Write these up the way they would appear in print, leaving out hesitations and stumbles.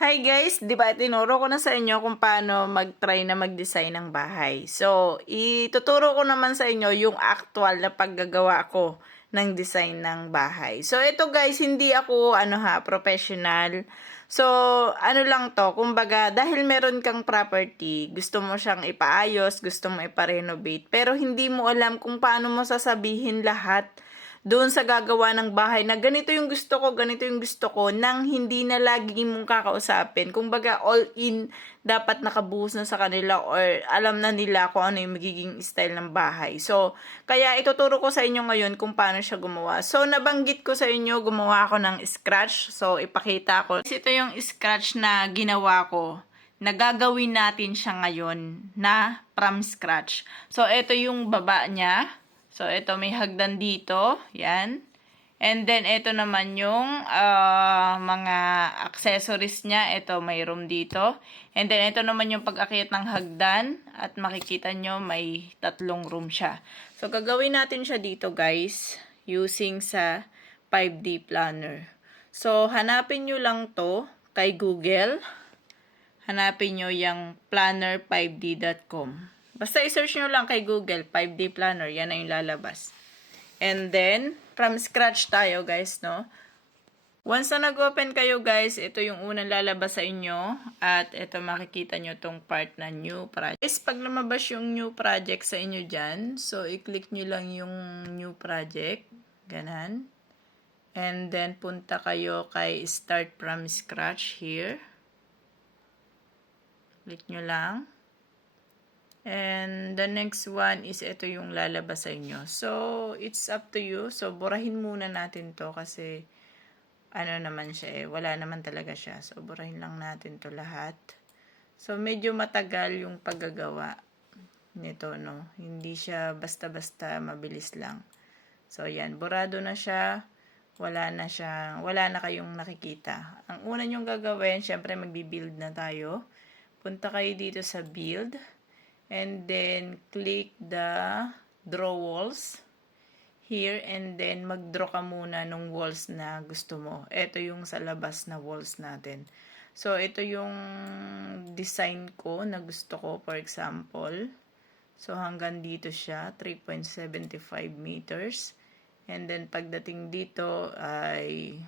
Hi guys, di ba tinuro ko na sa inyo kung paano mag-try na mag-design ng bahay. So, ituturo ko naman sa inyo yung actual na paggagawa ko ng design ng bahay. So, ito guys, hindi ako professional. So, ano lang to, kumbaga, dahil meron kang property, gusto mo siyang ipaayos, gusto mo ipa-renovate, pero hindi mo alam kung paano mo sasabihin lahat doon sa gagawa ng bahay na ganito yung gusto ko, ganito yung gusto ko, nang hindi na lagi mong kakausapin. Kumbaga, all in, dapat nakabuhos na sa kanila or alam na nila kung ano yung magiging style ng bahay. So, kaya ituturo ko sa inyo ngayon kung paano siya gumawa. So, nabanggit ko sa inyo, gumawa ako ng scratch. So, ipakita ko. Ito yung scratch na ginawa ko. Nagagawin natin siya ngayon na from scratch. So, ito yung baba niya. So, ito may hagdan dito. Yan. And then, ito naman yung mga accessories niya. Ito, may room dito. And then, ito naman yung pag-akyat ng hagdan. At makikita nyo, may 3 room siya. So, gagawin natin siya dito, guys. Using sa 5D planner. So, hanapin nyo lang to kay Google. Hanapin nyo yung planner5d.com. Basta i-search nyo lang kay Google, 5D Planner. Yan na yung lalabas. And then, from scratch tayo, guys, no? Once na nag-open kayo, guys, ito yung unang lalabas sa inyo. At ito makikita nyo tong part na new project. Guys, pag lumabas yung new project sa inyo dyan, so i-click nyo lang yung new project. Ganan. And then, punta kayo kay start from scratch here. Click nyo lang. And the next one is ito yung lalabas sa inyo. So, it's up to you. So, burahin muna natin to kasi ano naman siya eh. Wala naman talaga siya. So, burahin lang natin to lahat. So, medyo matagal yung paggagawa nito, no? Hindi siya basta-basta mabilis lang. So, yan. Burado na siya. Wala na kayong nakikita. Ang una nyong gagawin, syempre magbi-build na tayo. Punta kayo dito sa build. And then, click the draw walls here. And then, mag-draw ka muna ng walls na gusto mo. Ito yung sa labas na walls natin. So, ito yung design ko na gusto ko. For example, so hanggang dito siya, 3.75 meters. And then, pagdating dito ay,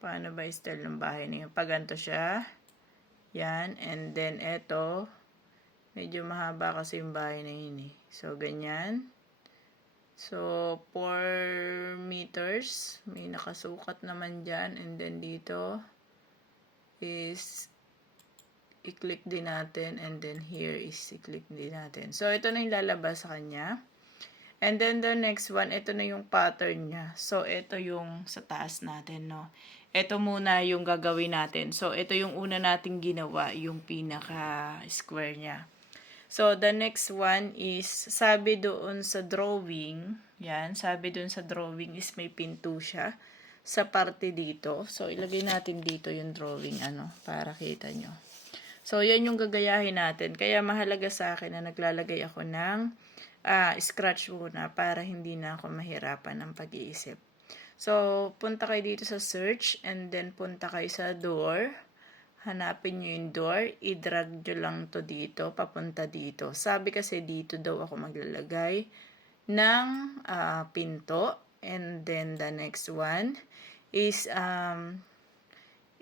paano ba yung style ng bahay na yun? Paganto siya. Yan. And then, ito, medyo mahaba kasi yung bahay na yun eh. So, ganyan. So, 4 meters. May nakasukat naman dyan. And then, dito is i-click din natin. And then, here is i-click din natin. So, ito na yung lalabas sa kanya. And then, the next one, ito na yung pattern niya. So, ito yung sa taas natin, no? Ito muna yung gagawin natin. So, ito yung una nating ginawa, yung pinaka-square niya. So, the next one is, sabi doon sa drawing, yan, sabi doon sa drawing is may pinto siya sa parte dito. So, ilagay natin dito yung drawing, para kita nyo. So, yan yung gagayahin natin. Kaya mahalaga sa akin na naglalagay ako ng scratch muna para hindi na ako mahirapan ng pag-iisip. So, punta kayo dito sa search and then punta kayo sa door. Hanapin nyo yung door, i-drag nyo lang to dito, papunta dito. Sabi kasi dito daw ako maglalagay ng pinto. And then the next one is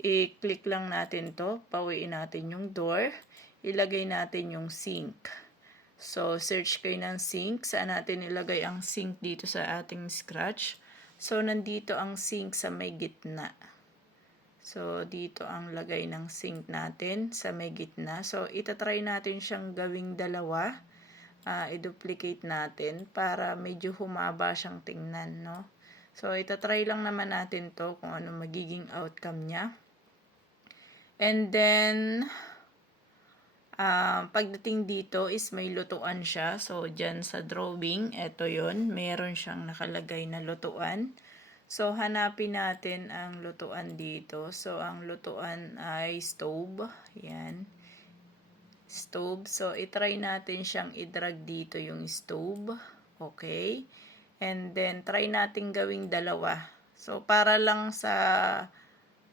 i-click lang natin to, pawiin natin yung door, ilagay natin yung sink. So, search kayo ng sink. Saan natin ilagay ang sink dito sa ating scratch? So, nandito ang sink sa may gitna. So, dito ang lagay ng sink natin sa may gitna. So, itatry natin siyang gawing dalawa. I-duplicate natin para medyo humaba siyang tingnan, no? So, itatry lang naman natin to kung ano magiging outcome niya. And then, pagdating dito is may lutuan siya. So, dyan sa drawing, eto yon, meron siyang nakalagay na lutuan. So, hanapin natin ang lutuan dito. So, ang lutuan ay stove. Yan. Stove. So, itry natin siyang i-drag dito yung stove. Okay. And then, try natin gawing dalawa. So, para lang sa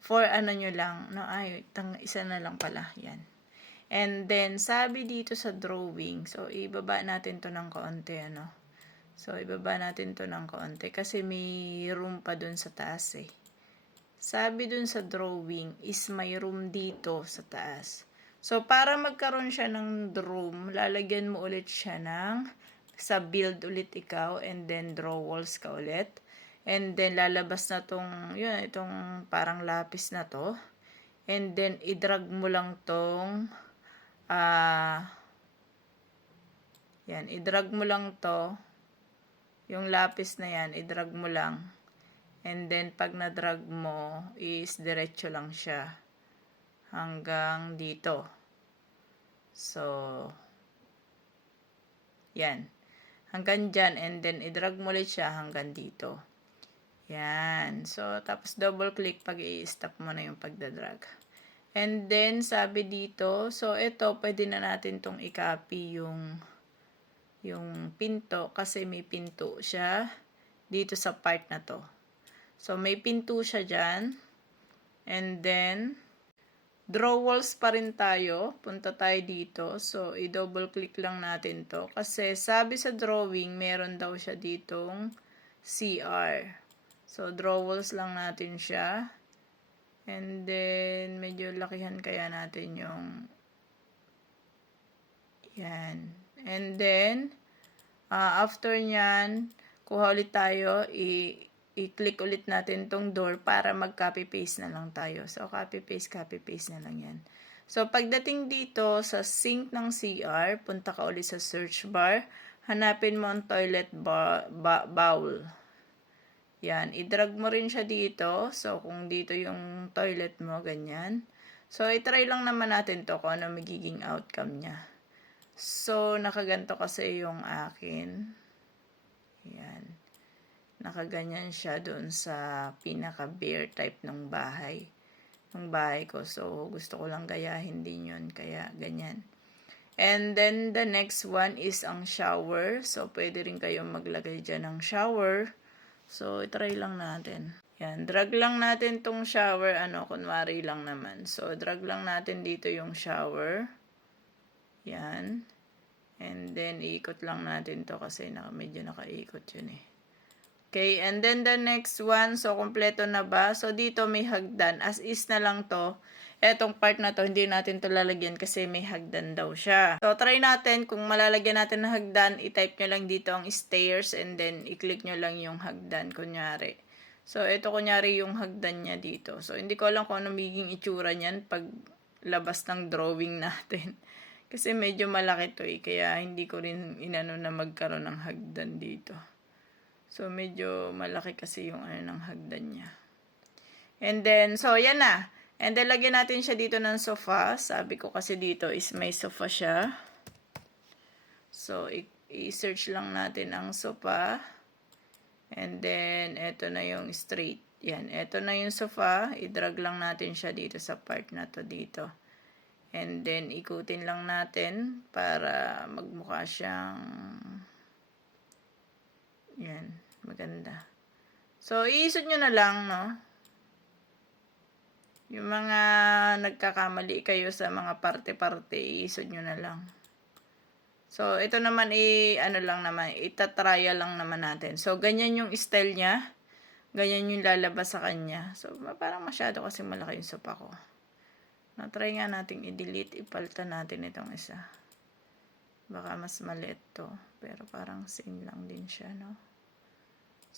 for ano nyo lang, no, ay, isa na lang pala, yan. And then, sabi dito sa drawing, so, ibaba natin to ng kaunti, ano. So, ibaba natin to ng kaunti, kasi may room pa dun sa taas, eh. Sabi dun sa drawing, is may room dito sa taas. So, para magkaroon siya ng room, lalagyan mo ulit siya ng, sa build ulit ikaw, and then draw walls ka ulit. And then, lalabas na tong, yun, itong parang lapis na to. And then, i-drag mo lang tong, yan, i-drag mo lang to, yung lapis na yan, i-drag mo lang. And then, pag na-drag mo, is diretso lang siya hanggang dito. So, yan. Hanggang dyan, and then, i-drag mo ulit siya hanggang dito. Yan. So, tapos double click pag i-stop mo na yung pagdadrag. And then, sabi dito, so ito, pwede na natin tong i-copy yung pinto kasi may pinto siya dito sa part na to. So, may pinto siya dyan. And then, draw walls pa rin tayo. Punta tayo dito. So, i-double click lang natin to. Kasi sabi sa drawing, meron daw siya ditong CR. So, draw walls lang natin siya. And then, medyo lakihan kaya natin yung yan. And then, after nyan, kuha ulit tayo, i-click ulit natin tong door para mag-copy-paste na lang tayo. So, copy-paste na lang yan. So, pagdating dito sa sink ng CR, punta ka ulit sa search bar, hanapin mo ang toilet bowl. Yan, i-drag mo rin siya dito. So, kung dito yung toilet mo, ganyan. So, i-try lang naman natin to kung ano magiging outcome niya. So, nakaganto kasi yung akin. Yan. Nakaganyan siya doon sa pinaka-bare type ng bahay. Ng bahay ko. So, gusto ko lang gayahin din yun. Kaya, ganyan. And then, the next one is ang shower. So, pwede rin kayong maglagay dyan ng shower. So, itry lang natin. Yan. Drag lang natin tong shower. Kunwari lang naman. So, drag lang natin dito yung shower. Yan. And then, iikot lang natin to kasi medyo nakaikot yun eh. Okay, and then the next one, so kompleto na ba? So, dito may hagdan. As is na lang to. Etong part na to, hindi natin to lalagyan kasi may hagdan daw siya. So, try natin. Kung malalagyan natin ng hagdan, i-type nyo lang dito ang stairs and then i-click nyo lang yung hagdan, kunyari. So, ito kunyari yung hagdan niya dito. So, hindi ko alam kung ano magiging itsura niyan pag labas ng drawing natin. Kasi medyo malaki to eh, kaya hindi ko rin inano na magkaroon ng hagdan dito. So, medyo malaki kasi yung ng hagdan niya. And then, so, yan na. And then, lagyan natin siya dito ng sofa. Sabi ko kasi dito is may sofa siya. So, i-search lang natin ang sofa. And then, eto na yung straight. Yan, eto na yung sofa. I-drag lang natin siya dito sa part na to dito. And then, ikutin lang natin para magmukha siyang yan, maganda. So, iisod nyo na lang, no? Yung mga nagkakamali kayo sa mga parte-parte, iisod nyo na lang. So, ito naman, itatrial lang naman natin. So, ganyan yung style niya. Ganyan yung lalabas sa kanya. So, parang masyado kasi malaki yung sopa ko. Na-try nga natin i-delete, ipalitan natin itong isa. Baka mas maliit to. Pero parang same lang din siya, no?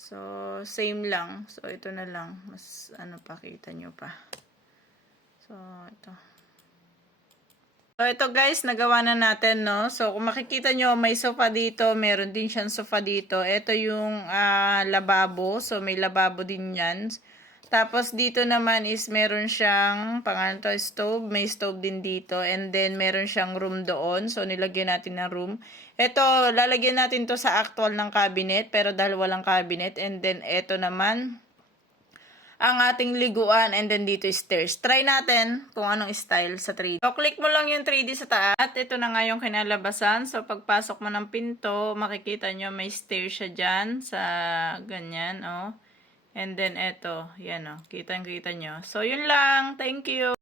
So, same lang. So, ito na lang. Mas, pakita nyo pa. So, ito. So, ito guys, nagawa na natin, no? So, kung makikita nyo, may sofa dito. Meron din siyang sofa dito. Ito yung lababo. So, may lababo din yan. Tapos, dito naman is meron siyang, pangalan to, stove. May stove din dito. And then, meron siyang room doon. So, nilagyan natin ng room. Ito, lalagyan natin to sa actual ng cabinet. Pero dahil walang cabinet. And then, ito naman, ang ating liguan. And then, dito stairs. Try natin kung anong style sa 3D. So, click mo lang yung 3D sa taas. At ito na nga yung kinalabasan. So, pagpasok mo ng pinto, makikita nyo may stairs siya dyan sa ganyan, oh. And then eto, yan o, kitang-kita nyo. So, yun lang. Thank you.